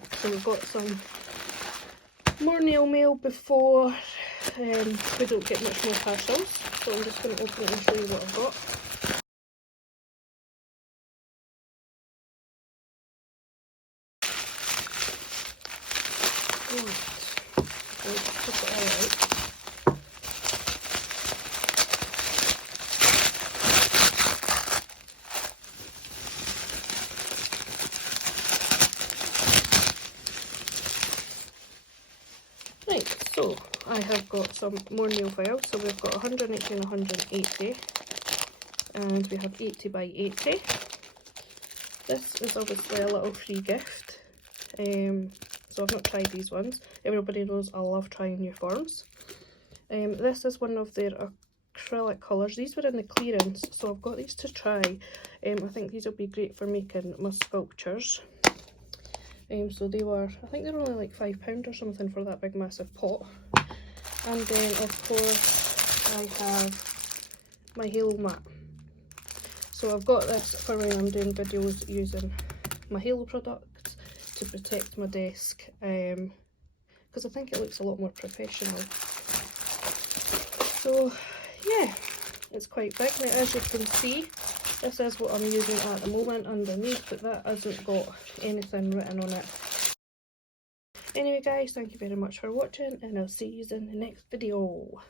back. So we've got some more nail mail before we don't get much more parcels. So I'm just going to open it and show you what I've got. Right, I'll put it all out. Right, so I have got some more nail files. So we've got 180 and 180, and we have 80 by 80. This is obviously a little free gift. So I've not tried these ones. Everybody knows I love trying new forms. This is one of their acrylic colours. These were in the clearance, so I've got these to try. I think these will be great for making my sculptures. So they were, I think they were only like £5 or something for that big massive pot. And then of course I have my Halo mat. So I've got this for when I'm doing videos using my Halo products to protect my desk, because I think it looks a lot more professional. So yeah, it's quite big. Now as you can see, this is what I'm using at the moment underneath, but that hasn't got anything written on it. Anyway guys, thank you very much for watching, and I'll see you in the next video.